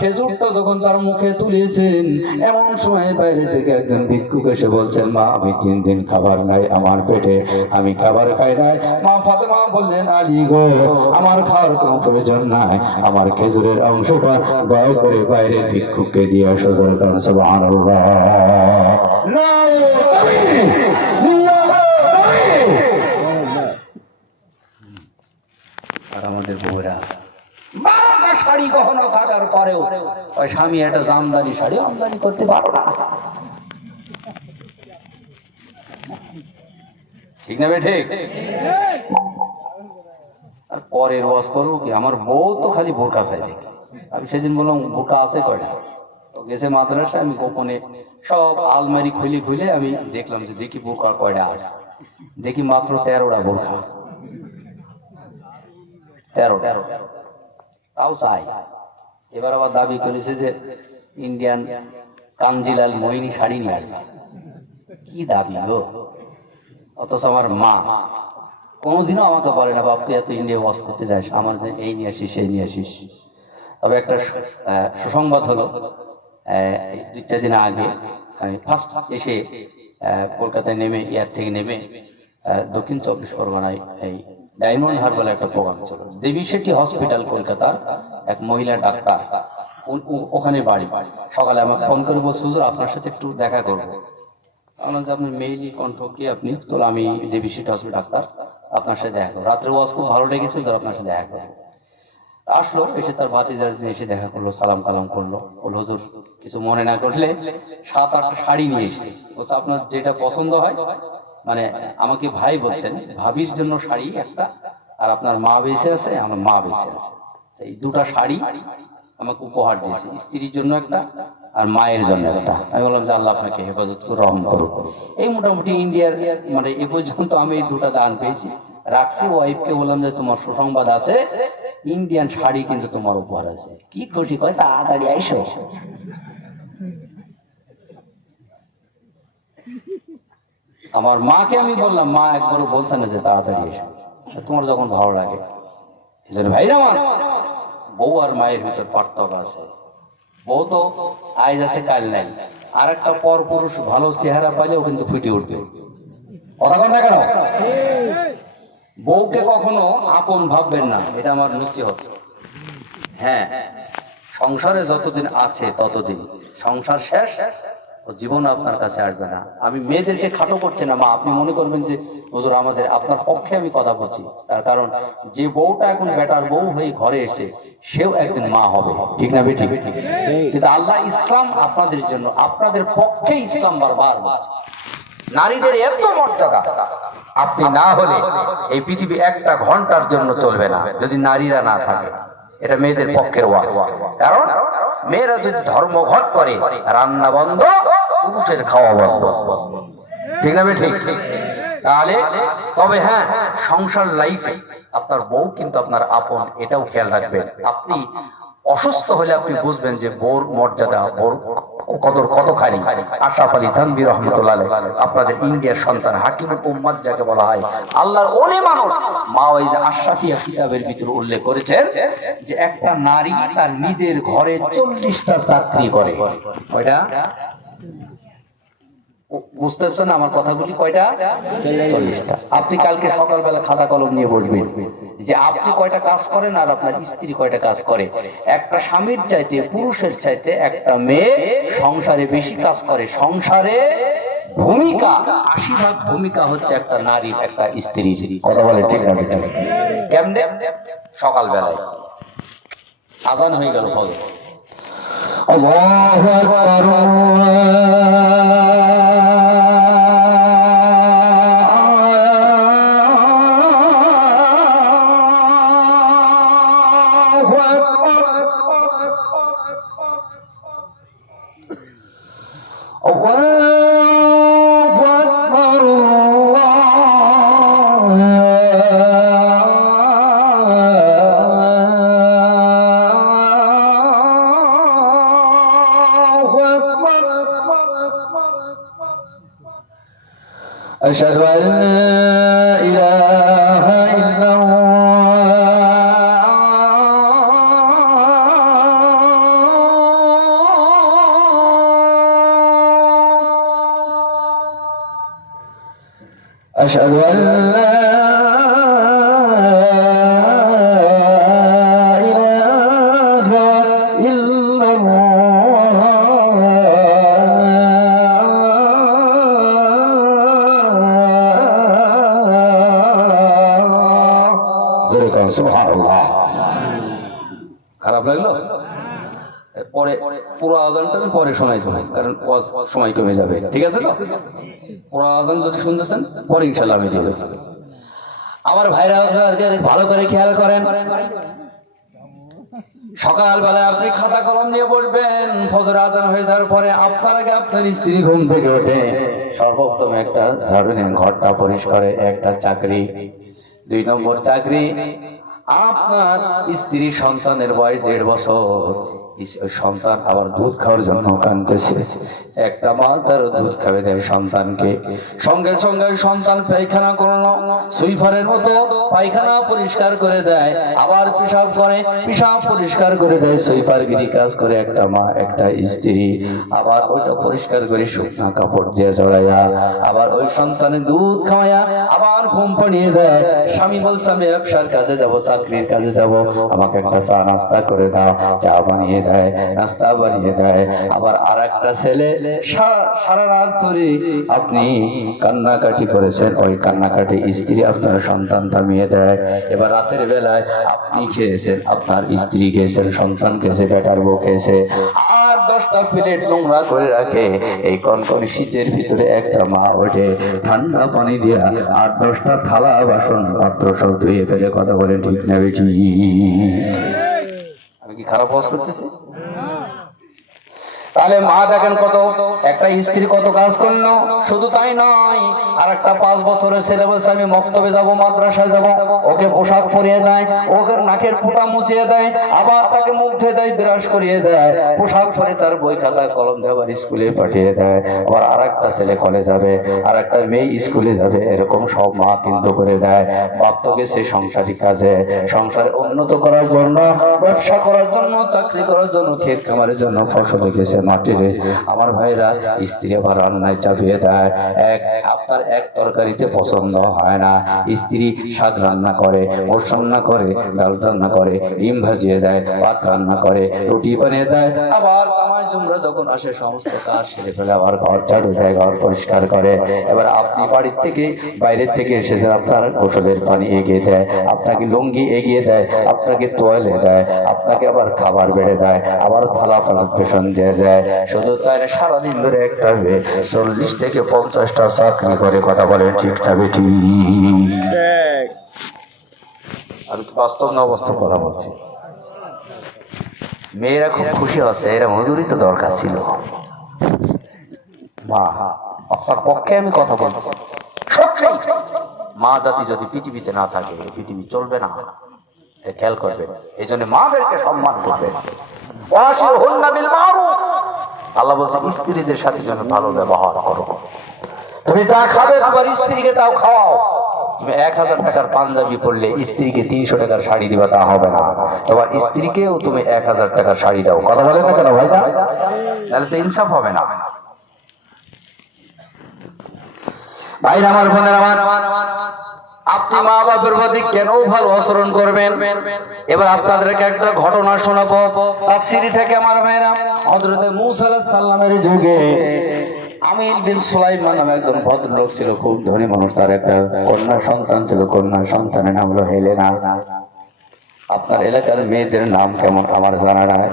খেজুরটা যখন তার মুখে তুলেছেন, এমন সময় বাইরে থেকে একজন ভিক্ষুক এসে বলছেন মা আমি 3 দিন খাবার নাই আমার পেটে, আমি খাবার খাই নাই। মা ফাতেমা বললেন আলী গো, আমার খাওয়ার কোনো প্রয়োজন নাই, আমার খেজুরের অংশটা দয়া করে বাইরে ভিক্ষুককে দিয়ে আসো। সুবহানাল্লাহ। আর আমাদের বউরা 12টা শাড়ি কখনো থাকার পরেও ওই স্বামী একটা জামদানি শাড়ি আমদানি করতে পারো না, ঠিক না? ঠিক। আর পরের ওয়াজ করবো কি, আমার বউ তো খালি বোরকা চাইবে। আমি সেদিন বললাম বোরকা আছে কয়টা, গেছে মাদ্রাসায়, আমি গোপনে সব আলমারি খুলে আমি দেখলাম যে দেখি বোরকা কয়টা আছে, দেখি মাত্র 13টা বোরকা। 13টা তাও চাই। এবার আবার দাবি করেছে যে ইন্ডিয়ান কাঞ্জিলাল মোহিনী শাড়ি নিয়ে আসবে। কি দাবি গো! অথচ আমার মা কোনোদিনও আমাকে বলে না বাপ তুই এত ইন্ডিয়া ওয়াজ করতে যাস, আমার যে এই নিয়ে আসিস সেই নিয়ে আসিস। তবে একটা সুসংবাদ হলো, 2-4 দিন আগে আমি ফার্স্ট এসে কলকাতায় নেমে, এয়ার থেকে নেমে দক্ষিণ 24 পরগনায় এই ডায়মন্ড হারবারে একটা প্রোগ্রাম ছিল। দেবী শেঠি হসপিটাল কলকাতার এক মহিলা ডাক্তার, ওখানে বাড়ি। সকালে আমাকে ফোন করে বলছে হুজুর আপনার সাথে একটু দেখা করবো। বললাম যে আপনার মেইলি কণ্ঠ কি আপনি? তো আমি দেবী শেঠি হসপিটাল ডাক্তার, আপনার সাথে দেখা করবো। রাত্রে ওয়াজ খুব ভালো লেগেছে, তো আপনার সাথে দেখা করবো। আসলো, এসে তার ভাতিজার এসে দেখা করলো, সালাম কালাম করলো। বলল হুজুর কিছু মনে না করলে 7-8টা শাড়ি নিয়ে এসেছি। বলছে আপনার যেটা পছন্দ হয়, মানে আমাকে ভাই বলছেন, ভাবির জন্য শাড়ি একটা, আর আপনার মা বেঁচে আছে, আমার মা বেঁচে আছে, এই 2টা শাড়ি আমাকে উপহার দিয়েছে, স্ত্রীর জন্য একটা আর মায়ের জন্য একটা। আমি বললাম যে আল্লাহ আপনাকে হেফাজত করে রহম করুক। এই মোটামুটি ইন্ডিয়ার মানে এ পর্যন্ত আমি এই 2টা দান পেয়েছি, রাখছি। ওয়াইফকে বললাম যে তোমার সুসংবাদ আছে, ইন্ডিয়ান শাড়ি কিন্তু তোমার উপহার আছে। কি খুশি, কয় তাড়াতাড়ি আইসো। আমার মাকে আমি বললাম, মা একবারও বলছে না যে তাড়াতাড়ি এসো, তোমার যখন ভালো লাগে। ভাইরা আমার বউ আর মায়ের ভিতর পার্থক্য আছে। বউ তো আজ আছে কাল নাই, আর একটা পর পুরুষ ভালো চেহারা পাইলেও কিন্তু ফুটে উঠবে। কথা বল না কেন? বউকে কখনো আপন ভাববেন না, এটা আমার নসিহত। হ্যাঁ, সংসারে যতদিন আছে ততদিন, সংসার শেষ ও জীবন আপনার কাছে আসবে না। আমি মেয়েদেরকে খাটো করছি না মা, আপনি মনে করবেন যে হুজুর আমাদের আপনার পক্ষে আমি কথা বলছি। তার কারণ যে বউটা এখন বেটার বউ হয়ে ঘরে এসে, সেও একদিন মা হবে, ঠিক না বেঠিক? কিন্তু আল্লাহ ইসলাম আপনাদের জন্য, আপনাদের পক্ষে ইসলাম বারবার বলছে। নারীদের এত মর্যাদা, আপনি না হলে এই পৃথিবী 1টা ঘন্টার জন্য চলবে না যদি নারীরা না থাকে। এটা মেয়েদের পক্ষের ওয়াজ। কারণ মেয়েরা যদি ধর্মঘট করে, রান্না বন্ধ, পুরুষের খাওয়া বন্ধ, ঠিক না ঠিক? তাহলে তবে হ্যাঁ, সংসার লাইফে আপনার বউ কিন্তু আপনার আপন, এটাও খেয়াল রাখবেন। আপনি অসুস্থ হলে আপনি বুঝবেন যে বোর মর্যাদা, বোর কদর কতখানি। আশরাফ আলী থানভী রহমাতুল্লাহ আলাইহি, আপনাদের ইন্ডিয়ার সন্তান, হাকিমুল উম্মাত যাকে বলা হয়, আল্লাহর ওলি মানুষ, মাওয়াইজ আশরাফিয়া কিতাবের ভিতরে উল্লেখ করেছেন যে একটা নারী তার নিজের ঘরে 40টা চাকরি করে। কয়টা? বুঝতেছেন আমার কথাগুলি? কয়টা? 40টা। আপনি কালকে সকালবেলা খাতা কলম নিয়ে বসবেন যে আপনি কয়টা কাজ করেন আর আপনার স্ত্রী কয়টা কাজ করে। একটা স্বামীর চাইতে, পুরুষের চাইতে একটা মেয়ে সংসারে বেশি কাজ করে। সংসারে ভূমিকা 80% ভূমিকা হচ্ছে একটা নারীর, একটা স্ত্রীর। কথা বলে ঠিক না? কেমনে? সকালবেলায় আজান হয়ে গেল, ফজর, আল্লাহু আকবার, أشهد أن لا إله إلا الله، أشهد أن لا সুবহানাল্লাহ। খারাপ লাগলো? পরে পুরো আজানটা পরে শোনাই শোনাই, কারণ সময় কমে যাবে। ঠিক আছে তো? পুরো আজান যদি শুনতেছেন পরে ইনশাআল্লাহ আমি দেব। আমার ভাইরা ভালো করে খেয়াল করেন, সকালবেলা আপনি খাতা কলম নিয়ে বসবেন, ফজর আজান হয়ে যাওয়ার পরে আপনার আগে আপনার স্ত্রী ঘুম থেকে ওঠে, সর্বপ্রথম একটা ঝাড়ু নেন, ঘরটা পরিষ্কার, একটা চাকরি। 2 নম্বর চাকরি, আপনার স্ত্রী সন্তানের বয়স 1.5 বছর, সন্তান আবার দুধ খাওয়ার জন্য কাঁদতেছে। একটা মা তার দুধ খাবে দেয় সন্তানকে, সঙ্গে সঙ্গে সন্তান পায়খানা করলো, সুইপারের মতো পায়খানা পরিষ্কার করে দেয়, আবার পেশাব করে, পেশাব পরিষ্কার করে দেয়, সুইপারগিরি কাজ করে একটা মা, একটা স্ত্রী। আবার ওইটা পরিষ্কার করে শুকনা কাপড় দিয়ে জড়াইয়া, আবার ওই সন্তানের দুধ খাওয়াইয়া, আবার ঘুম পাড়িয়ে দেয়। স্বামী বলছে আমি ব্যবসার কাজে যাব, চাকরির কাজে যাব, আমাকে একটা চা নাস্তা করে দাও, চা বানিয়ে দেয়, নাস্তা বানিয়ে দেয়। আবার আর একটা ছেলে সারা রাত ধরে আপনি কান্নাকাটি করেছেন, ওই কান্নাকাটি স্ত্রী আপনার সন্তান থামিয়ে দেয়। এবার রাতের বেলায় আপনি খেয়েছেন, আপনার স্ত্রী খেয়েছেন, সন্তান খেয়েছে, বেটার বউ খেয়েছে, আর 10টা প্লেট নোংরা করে রাখে। এই কনকন শীতের ভিতরে একটা মা ওঠে, ঠান্ডা পানি দিয়া 8-10টা থালা বাসন পাত্র সব ধুয়ে ফেলে। কথা বলেন ঠিক না বেটি? আমি কি খারাপ কাজ করতেছি? তাহলে মা দেখেন কত, একটা স্ত্রী কত কাজ করলো। শুধু তাই নয়, আর একটা 5 বছরের ছেলে বলছে আমি মক্তবে যাব, মাদ্রাসায় যাব, ওকে পোশাক পরিয়ে দেয়, ওকে নাকের ফুটা মুছিয়ে দেয়, আবার তাকে মুখ ধুয়ে দেয়, ব্রাশ করিয়ে দেয়, পোশাক পরে তার বই খাতা কলম দিয়ে আবার স্কুলে পাঠিয়ে দেয়। আবার আর একটা ছেলে কলেজ যাবে, আর একটা মেয়ে স্কুলে যাবে, এরকম সব মা কিন্তু করে দেয়। বাপ তো গেছে সংসারিক কাজে, সংসারে উন্নত করার জন্য, ব্যবসা করার জন্য, চাকরি করার জন্য, ক্ষেত খামারের জন্য, ফসল গেছে মাটিরে। আমার ভাইরা স্ত্রী আবার রান্নায় চাপিয়ে দেয়। আপনার এক তরকারিতে পছন্দ হয় না, স্ত্রী শাক রান্না করে, ওর রান্না করে, ডাল রান্না করে, ডিম ভাজিয়ে দেয়, ভাত রান্না করে, রুটি বানিয়ে দেয়। আবার জামাই জুমরা যখন আসে সমস্ত কাজ সেরে ফেলে, আবার ঘর ঝাড়ু দেয়, ঘর পরিষ্কার করে। এবার আপনি বাড়ির থেকে, বাইরে থেকে এসেছে, আপনার গোসলের পানি এগিয়ে দেয়, আপনাকে লুঙ্গি এগিয়ে দেয়, আপনাকে তোয়ালে দেয়, আপনাকে আবার খাবার বেড়ে দেয়, আবার থালা ফালা পেছন দিয়ে দেয়। শুধু তাই না, সারাদিন ধরে একটা 40 থেকে 50টা চাকরি করে। কথা বলে ঠিক না বেটি? আমি তো বাস্তব না অবস্থা কথা বলছি। মেয়েরা খুব খুশি হচ্ছে, এরা মজুরি তো দরকার ছিল। মা আপনার পক্ষে আমি কথা বলছি, মা জাতি যদি পৃথিবীতে না থাকে পৃথিবী চলবে না। এটা খেয়াল করবে। এই জন্য মাদেরকে সম্মান করবে। ওয়াশিরহুন্না বিল মারুফ, আল্লাহ বলছে স্ত্রীদের সাথে যেন ভালো ব্যবহার করো। তুমি যা খাবে তোমার স্ত্রীকে তাও খাওয়াও। তুমি 1000 টাকার পাঞ্জাবি পরলে স্ত্রীকে 300 টাকার শাড়ি দিবা, তা হবে না। তোমার স্ত্রীকেও তুমি 1000 টাকার শাড়ি দাও। কথা বলে না কেন ভাই? তাহলে তো ইনসাফ হবে না। ভাইরা আমার, বোনেরা আমার, আপনি মা বাবার প্রতি কেন ভালো আচরণ করবেন? এবার আপনাদেরকে একটা ঘটনা শোনাবো তাফসীরি থেকে। আমার ভাইরা, হযরত মূসা আলাইহিস সালামের যুগে আমির বিন সুলাইমান নামে একজন ভদ্রলোক ছিল, খুব ধনী মানুষ। তার একটা কন্যা সন্তান ছিল। কন্যা সন্তানের নাম হলো হেলেনা। আপনার এলাকার মেয়েদের নাম কেমন আমার জানা নাই।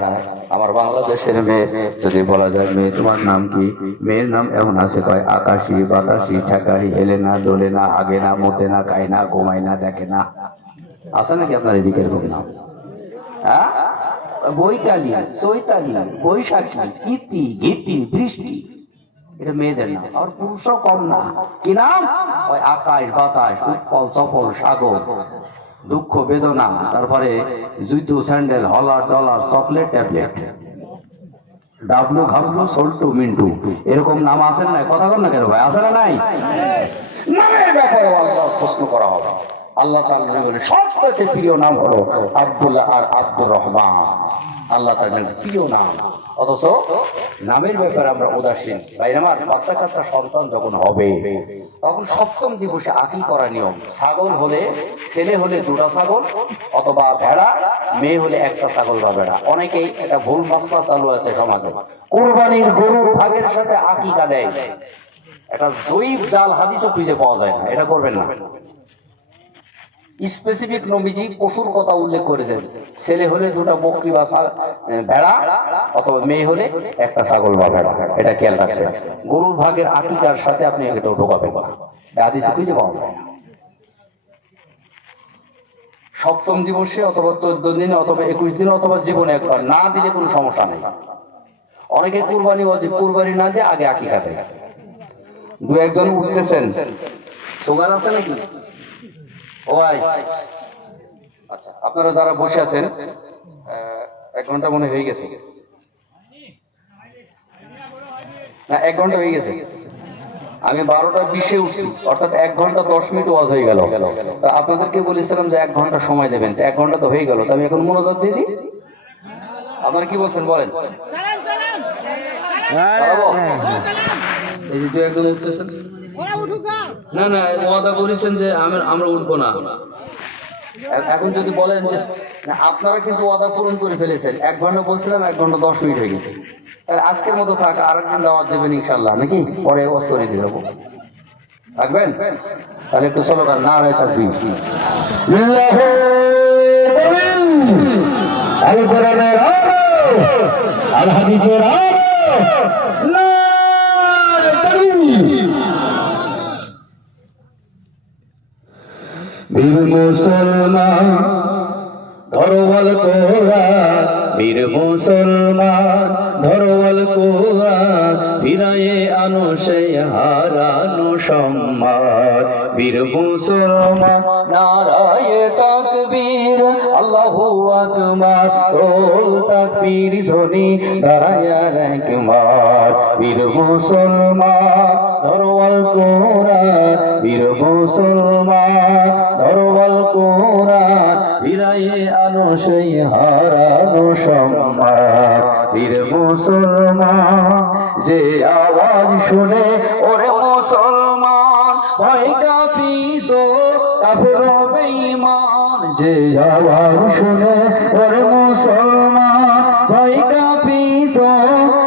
আমার বাংলাদেশের মেয়ে যদি বলা যায় মেয়ে তোমার নাম কি, মেয়ের নাম এমন আছে, কয় আকাশী, বাতাসি, ঠাকারি, হেলেনা, দোলেনা, আগেনা, মোতেনা, কায়না, ঘুমাইনা, দেখেনা। আছে নাকি আপনার এদিকে এরকম নাম? হ্যাঁ, বৈকালী, চৈতালি, বৈশাখী, ইতি, গীতি, বৃষ্টি, এটা মেয়েদের নাম। আর পুরুষও কম না। কি নাম? ওই আকাশ, বাতাস, উৎপল, চপল, সাগর, দুঃখ, বেদনা, তারপরে জুতো, স্যান্ডেল, হলার, dollar, chocolate, tablet, Dablu, Ghablu, Saltu, Mintu, এরকম নাম আছে না? কথা বল না কেন ভাই, আছে না নাই? নামের ব্যাপারে আল্লাহ প্রশ্ন করা হবে। আল্লাহ তাআলা বলে সবচেয়ে প্রিয় নাম হলো আব্দুল্লাহ আর আব্দুর রহমান। আল্লাহ তাআলার প্রিয় নাম, অথচ নামের ব্যাপারে আমরা উদাসীন। ভাইরা আমার, বাচ্চা কাচ্চা সন্তান যখন হবে তখন 7ম দিবসে আকিক করা নিয়ম। ছাগল হলে, ছেলে হলে 2টা ছাগল অথবা ভেড়া, মেয়ে হলে 1টা ছাগল বা ভেড়া। অনেকেই এটা ভুল মাসলা চালু আছে সমাজে। কুরবানির গরুর ভাগের সাথে আকিকা দেয়। এটা দৈব জাল হাদিসও খুঁজে পাওয়া যায় না। এটা করবেন না। স্পেসিফিক নবীজি পশুর কথা উল্লেখ করেছেন। ছেলে হলে 2টা বকরি বা ভেড়া অথবা মেয়ে হলে 1টা ছাগল বা ভেড়া। এটা খেয়াল রাখবেন। গরুর ভাগের আকিকার সাথে আপনি এটা ঢোকাবেন না। হাদিসে খুঁজে পাওয়া যায় না। 7ম দিবসে অথবা 14 দিনে অথবা 21 দিনে অথবা জীবনে একবার না দিলে কোনো সমস্যা নেই। অনেকে কুরবানি ওয়াজিব, কুরবানি না দিয়ে আগে আকিকা দেয়। 2-1 জন উঠতেছেন, সুগার আছে নাকি? আচ্ছা, আপনারা যারা বসে আছেন 1 ঘন্টা মনে হয়ে গেছে না? 1 ঘন্টা হয়ে গেছে। আমি 12টা 20-এ উঠছি, অর্থাৎ 1 ঘন্টা 10 মিনিট ওয়াজ হয়ে গেল। তা আপনাদেরকে বলেছিলাম যে 1 ঘন্টা সময় দেবেন, তো 1 ঘন্টা তো হয়ে গেল। তো আমি এখন মনোযোগ দিয়ে দিই। আপনারা কি বলছেন বলেন? এই যে 2-1 জন উঠতেছেন, না না ওয়াদা করেছেন যে আমরা উঠবো না। এখন যদি বলেন যে আপনারা কিন্তু ওয়াদা পূরণ করে ফেলেছেন, 1 ঘন্টা বলছিলাম, 1 ঘন্টা 10 মিনিট হয়ে গেছে, তাহলে আজকের মতো থাক, আরেকদিন দাওয়াত দেবেন ইনশাল্লাহ, নাকি? পরে ওয়াজ করে দিয়ে দেবো, থাকবেন? তাহলে একটু চলো কার না হয় তাকবীর। আল কোরআনের আলো, আল হাদিসের আলো, নারে তাকবীর। বীর মুসলমান ধরওয়াল কোরআন, বীর মুসলমান ধরওয়াল কোরআন, ফিরায়ে আনো সেই হারানো সম্মান। বীর মুসলমান নারায়ে তাকবীর, আল্লাহু আকবার, রোল তাকবীর ধ্বনি দাঁড়ায় একবার। বীর মুসলমান ধরওয়াল কোরআন, বীর মুসলমান ধরওয়াল কোরআন, ফিরায়ে আনো সেই হারানো সম্মান। বীর মুসলমান যে আওয়াজ শুনে ওরে মুসলমান ভয় কাঁপিত কাফের বেঈমান। যে আওয়াজ শুনে ওরে মুসলমান ভয় কাঁপিত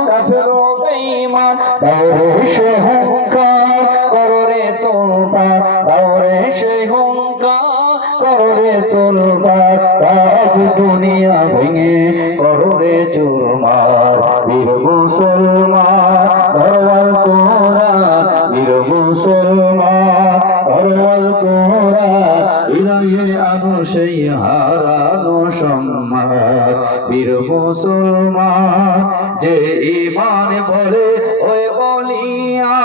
কাফের বেঈমান। দাওরে সে হুঙ্কার কররে তোলবার, দাওরে সে হুঙ্কার কররে তোলবার, রাত দুনিয়া ভেঙে কররে চুরমার। বীর মুসলমান ধরওয়াল কোরআন, বীর মুসলমান ধরওয়াল কোরআন, ইলাহে আনো সেই হারানো সম্মান। বীর মুসলমান যে ঈমান বলে ওই বলিয়া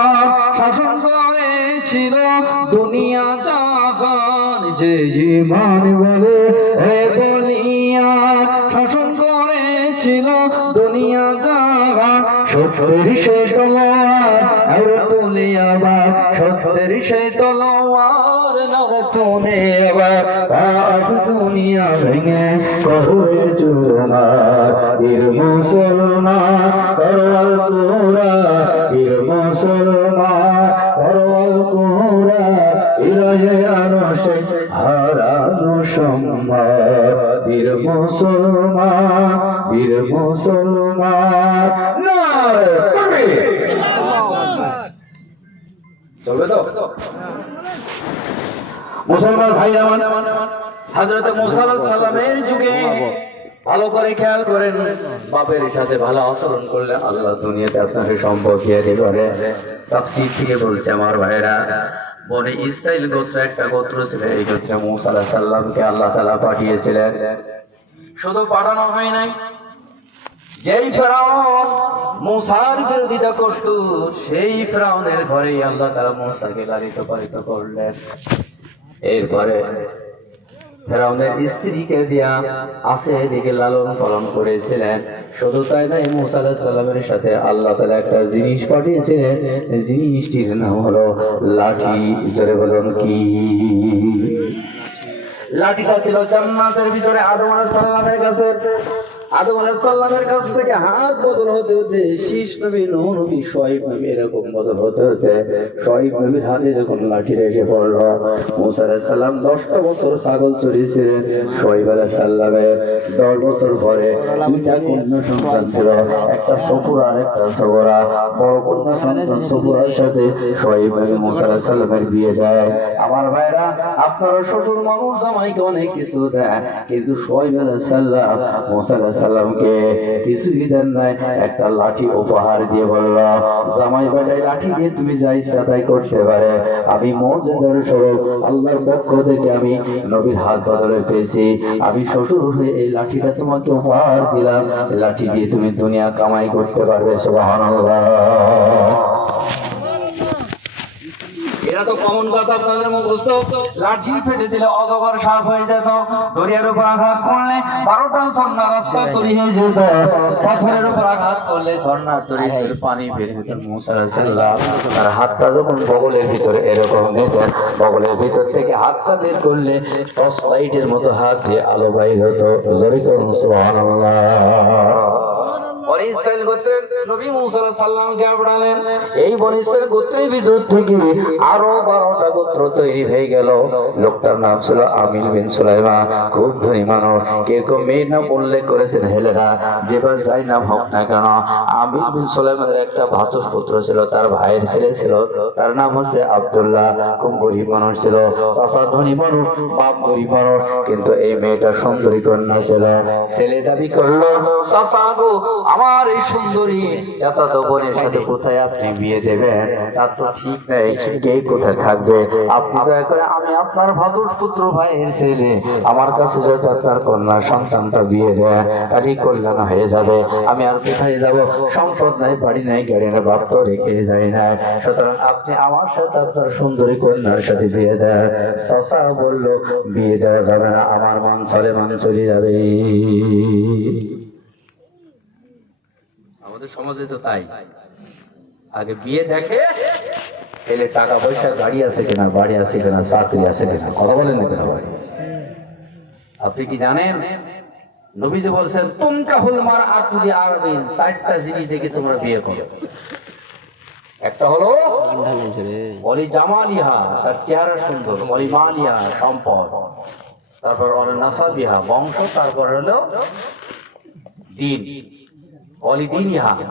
শাসন করেছিল দুনিয়া জাহান। যে জীবন বলে হে বলিয়া শাসন করেছিল দুনিয়া জাহান সত্যের সে তলোয়ার তুলিয়া বা সত্যের সে তলোয়ার নরে তুলে আবার দুনিয়া ভেঙে কহুরে চুরমার বীর মুসলমান করওয়াল কুরা বীর মুসলমান করওয়াল কুরা ইলাহে আরশে হারানো সম্মান বীর মুসলমান নারে তাকবীর চলবে তো মুসলমান ভাই আমার হযরত মুসা আলাইহিস সালামের যুগে ভালো করে খেয়াল করেন বাপের সাথে ভালো আচরণ করলে আল্লাহ দুনিয়াতে আপনাকে সম্পদ দিয়ে দিবে তাফসীর থেকে বলছে আমার ভাইরা বনে ইসরাইল গোত্র একটা গোত্র ছিল এই গোত্রে মুসা আলাইহিস সালামকে আল্লাহ তাআলা পাঠিয়েছিলেন শুধু পাঠানো হয় নাই যেই ফেরাউন মুসার বিরোধিতা করত সেই ফেরাউনের ঘরেই আল্লাহ তাআলা মুসাকে লালিত পালিত করলেন এরপরে ফেরাউনের স্ত্রীকে দিয়া আছে এদিকে লালন পালন করেছিলেন শুধু তাই নয় মুসা আলাইহিস সালামের সাথে আল্লাহ তাআলা একটা জিনিস পাঠিয়েছিলেন জিনিসটির নাম হলো লাঠি জোরে বলুন কি লাঠিটা ছিল জান্নাতের ভিতরে আদম আলাইহিস সালামের কাছে আদম আলাইহিস সালামের কাছ থেকে হাত বদল হতে হতে শীষ নবী নূহ নবী শুআয়ব নবী এরকম বদল হতে হতে শুআয়ব নবীর হাতে যখন লাঠিটা এসে পড়ল মুসা আলাইহিস সালাম 10টা বছর ছাগল চড়িয়েছিলেন শুআয়ব আলাইহিস সালামের 10 বছর পরে দুইটা কন্যা সন্তান ছিল একটা সফুরা আর একটা সগরা বড় কন্যা সন্তান সফুরার সাথে শুআয়ব নবী মুসা আলাইহিস সালামের বিয়ে দেয় আমার ভাইরা আপনারা শ্বশুর মানুষ জামাইকে অনেক কিছু দেয় কিন্তু শুআয়ব আলাইহিস সালাম মুসা আলাইহিস সালামকে কিছুই দেন নাই একটা লাঠি উপহার দিয়ে বলল জামাই বেটাই লাঠি দিয়ে তুমি যা ইচ্ছা তাই করতে পারে আমি মুজিজার স্বরূপ আল্লাহর পক্ষ থেকে আমি নবীর হাত বদলে পেয়েছি আমি শ্বশুর হয়ে এই লাঠিটা তোমাকে উপহার দিলাম লাঠি দিয়ে তুমি দুনিয়া কামাই করতে পারবে সুবহানাল্লাহ এরা তো কমন কথা আপনাদের মুখস্থ লাঠি ফেটে দিলে অজগর সাপ হয়ে যেত দরিয়ার উপর আঘাত করলে 12টা ঝর্ণা রাস্তা তৈরি হয়ে যেত পাথরের উপর আঘাত করলে ঝর্ণার তৈরি হয়ে পানি বের হতো মুসা আলাইহিস সালাম তার হাতটা যখন বগলের ভিতরে এরকম নিতেন বগলের ভিতর থেকে হাতটা বের করলে টর্চ লাইটের মতো হাত দিয়ে আলো বাইর হতো জোরে করুন সুবহানাল্লাহ বনি ইসরাইল গোত্রের নবী মুসা আলাইহিস সালামকে পাঠালেন এই বনি ইসরাইল গোত্রের ভিতর থেকে আরো 12টা গোত্র তৈরি হয়ে গেল লোকটার নাম ছিল আমিল বিন সুলাইমান খুব ধনী মানুষ কেউ কেউ মেয়ের নাম উল্লেখ করেছেন হেলেনা যেবার যাই নাম হোক না কেন আমিল বিন সুলাইমানের একটা ভ্রাতুষ্পুত্র ছিল তার ভাইয়ের ছেলে ছিল তার নাম হচ্ছে আব্দুল্লাহ খুব গরিব মানুষ ছিল চাচা ধনী মানুষ বাপ গরিব মানুষ কিন্তু এই মেয়েটা সুন্দরী কন্যা ছিল ছেলে দাবি করলো চাচা গো আমার এই সুন্দরী চাচাতো বোনের সাথে কোথায় আপনি বিয়ে দেবেন তার তো ঠিক নেই কে কোথায় থাকবে আপনি দয়া করে আমি আপনার ভ্রাতুষ্পুত্র ভাইয়ের ছেলে আমার কাছে যাতে আপনার কন্যা সন্তানটা বিয়ে দেয় তারই কল্যাণ হয়ে যাবে আমি আর কোথায় যাব সম্পদ নাই বাড়ি নাই গাড়ি না বাপ তো রেখে যাই না সুতরাং আপনি আমার সাথে আপনার সুন্দরী কন্যার সাথে বিয়ে দেয় চাচা বললো বিয়ে দেওয়া যাবে না আমার মন চলে যাবে আমাদের সমাজে তো তাই আগে বিয়ে দেখে এলে টাকা পয়সা গাড়ি আছে কিনা বাড়ি আছে কিনা চাকরি আছে কিনা কথা বলেন না কেন ভাই আপনি কি জানেন নবীজি বলছেন তুমকাহুল মারআতু লিআরবিন 4টা জিনিস দেখে তোমরা বিয়ে করো একটা হলো ওলি জামালিহা তার চেহারা সুন্দর ওলি মালিহা সম্পদ তারপর ওর নাসাবিহা বংশ তারপর হলো দিন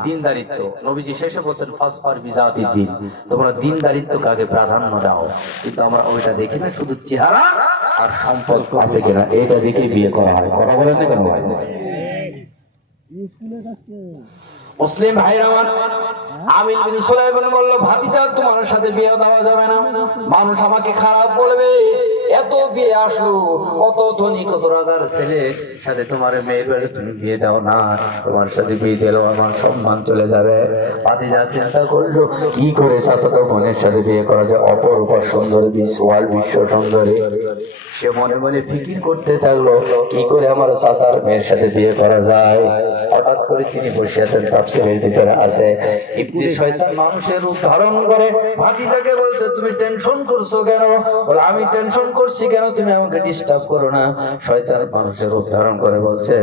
দিনদারিত্ব নবীজি শেষে বলছেন ফাসফার বিজাতি দিন তোমরা দিনদারিত্বকে আগে প্রাধান্য দাও কিন্তু আমরা ওইটা দেখি না শুধু চেহারা আর সম্পদ আছে কিনা এটা দেখে বিয়ে করা হয় কথা বলেন না কেন ভাই মুসলিম ভাইরা আমার আমিল বিন সুলাইমান বলল ভাতিজা তোমার সাথে বিয়ে দেওয়া যাবে না মানুষ আমাকে খারাপ বলবে এত বিয়ে আসলো কত ধনী কত রাজার ছেলে সাথে তোমার মেয়ের বাড়ি তুমি বিয়ে দাও না তোমার সাথে বিয়ে দিলেও আমার সম্মান চলে যাবে ভাতিজা চিন্তা করলো কি করে চাচাতো বোনের সাথে বিয়ে করা যায় অপরূপা সুন্দরী বিশ্ব সুন্দরী সে মনে মনে ফিকির করতে থাকলো কি করে আমার চাচার মেয়ের সাথে বিয়ে করা যায়। হঠাৎ করে তিনি বসে আছেন, তাফসীরের ভিতরে আছে ইবলিস শয়তান মানুষের রূপ ধারণ করে ভাতিজাকে বলছে তুমি টেনশন করছো কেন? বলে আমি টেনশন করছি কেন, তুমি আমাকে ডিস্টার্ব করো না। শয়তান মানুষের রূপ ধারণ করে বলছে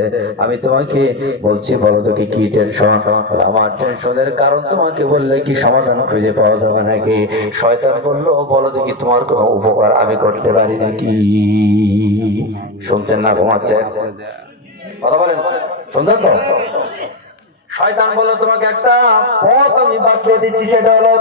আমি তোমাকে বলছি বলো তো কি টেনশন? আমার টেনশনের কারণ তোমাকে বললে কি সমাধান খুঁজে পাওয়া যাবে নাকি? শয়তান বলল বলো দেখি তোমার কোনো উপকার আমি করতে পারি নাকি? শুনছেন না ঘুমাচ্ছেন? কথা বলেন, শুনছেন তো? শয়তান বলল তোমাকে একটা পথ আমি বাতলে দিচ্ছি, সেটা হলো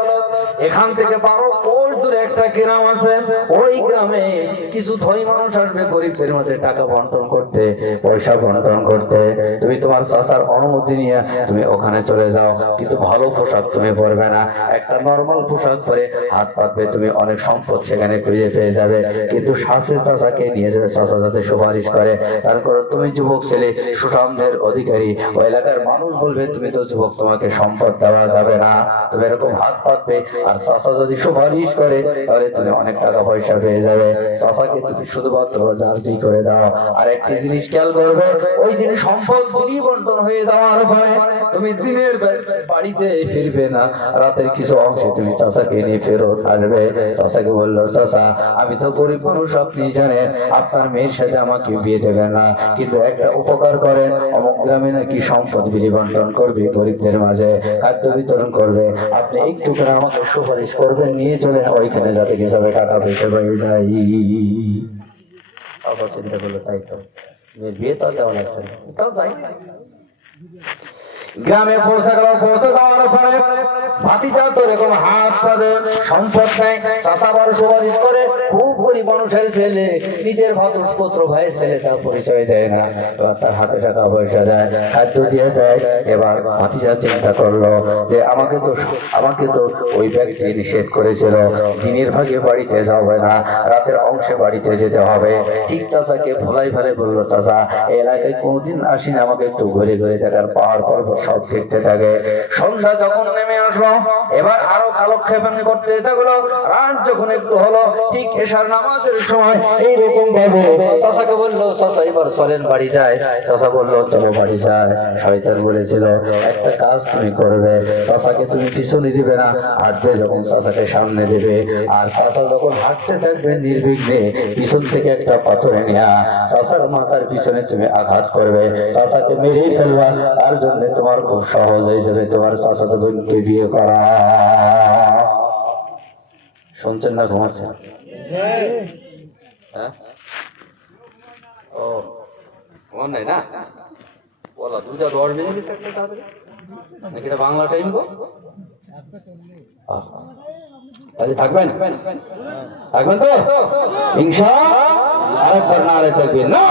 এখান থেকে 12 কোষ দূরে একটা গ্রাম আছে, ওই গ্রামে কিছু ধনী মানুষ আসবে গরিবদের মধ্যে টাকা বন্টন করতে, পয়সা বন্টন করতে। তুমি তোমার চাচার অনুমতি নিয়ে তুমি ওখানে চলে যাও, কিন্তু ভালো পোশাক তুমি পরবে না, একটা নরমাল পোশাক পরে হাত পাতবে, তুমি অনেক সম্পদ সেখানে খুঁজে পেয়ে যাবে। কিন্তু সাথে চাচাকে নিয়ে যাবে, চাচা যাতে সুপারিশ করে, তারপর তুমি যুবক ছেলে, সুঠামদের অধিকারী, ওই এলাকার মানুষ বলবে তুমি তো যুবক, তোমাকে সম্পদ দেওয়া যাবে না, তুমি এরকম হাত পাতবে। আর চাচা যদি সুপারিশ করে তাহলে তুমি অনেক টাকা পয়সা পেয়ে যাবে। চাচাকে তুমি শুধুমাত্র রাজি করে দাও। আর একটি জিনিস খেয়াল করবে, ওই দিন সম্পদ বন্টন হয়ে যাওয়ার পরে তুমি দিনের বাড়িতে ফিরবে না, রাতের কিছু অংশে তুমি চাচাকে নিয়ে ফেরত আসবে। চাচাকে বললো চাচা আমি তো গরিব মানুষ, আপনি জানেন আপনার মেয়ের সাথে আমাকে বিয়ে দেবেন না, কিন্তু একটা উপকার করেন, অমুক গ্রামে নাকি সম্পদ বন্টন করবে, গরিবদের মাঝে খাদ্য বিতরণ করবে, আপনি একটু করে আমাকে সুপারিশ করবেন, নিয়ে চলেন ওইখানে যাতে হিসাবে টাকা পয়সা পেয়ে যাই। চাচা চিন্তা করলো তাই তো, বিয়ে তো দেওয়া লাগছে না, তাও যাই। গ্রামে পৌঁছে গেল, পৌঁছে যাওয়ার পরে ভাতিজা তো এরকম হাত পাতে সম্পদ নেই, চাচা বড় সুপারিশ করে, খুব গরিব মানুষের ছেলে, নিজের ভতস্পুত্র ভাইয়ের ছেলেটা পরিচয় দেয় না, এবার তার হাতে টাকা পয়সা দেয়, খাদ্য দিয়ে দেয়। এবার ভাতিজা চিন্তা করলো যে আমাকে তো ওই ব্যক্তি নিষেধ করেছিল, দিনের ভাগে বাড়িতে যাবে না, রাতের অংশে বাড়িতে যেতে হবে। ঠিক চাচাকে ভোলাই ফেলে বললো চাচা এই এলাকায় কোনদিন আসিনি, আমাকে একটু ঘুরে ঘুরে দেখার, পাহাড় পর্বত সব দেখতে থাকে। সন্ধ্যা যখন নেমে আসলো, এবার আরো কালক্ষেপণ করতে থাকলো। রাত যখন একটু হলো, ঠিক এশার নামাজের সময় এইরকম ভাবে চাচাকে বললো চাচা এবার চলেন বাড়ি যায়। চাচা বললো চলো বাড়ি যায়। শয়তান বলেছিল একটা কাজ তুমি করবে, চাচাকে তুমি পিছনে দিবে না, হাঁটবে যখন চাচাকে সামনে দেবে, আর চাচা যখন হাঁটতে থাকবে নির্বিঘ্নে পিছন থেকে একটা পাথরে নেয়া চাচার মাথার পিছনে তুমি আঘাত করবে, চাচাকে মেরেই ফেলবা, তার জন্য তোমার খুব সহজ হয়ে যাবে তোমার চাচাতো বোনকে বিয়ে করা। শুনছেন না ঘুমাচ্ছেন? হ্যাঁ, ও ঘুমান নাই না, বলা 2:10 বেজে গেছে নাকি? এটা বাংলা টাইম গো, তাহলে থাকবেন তো ইনশাআল্লাহ। আরেকবার নারে থাকবে না,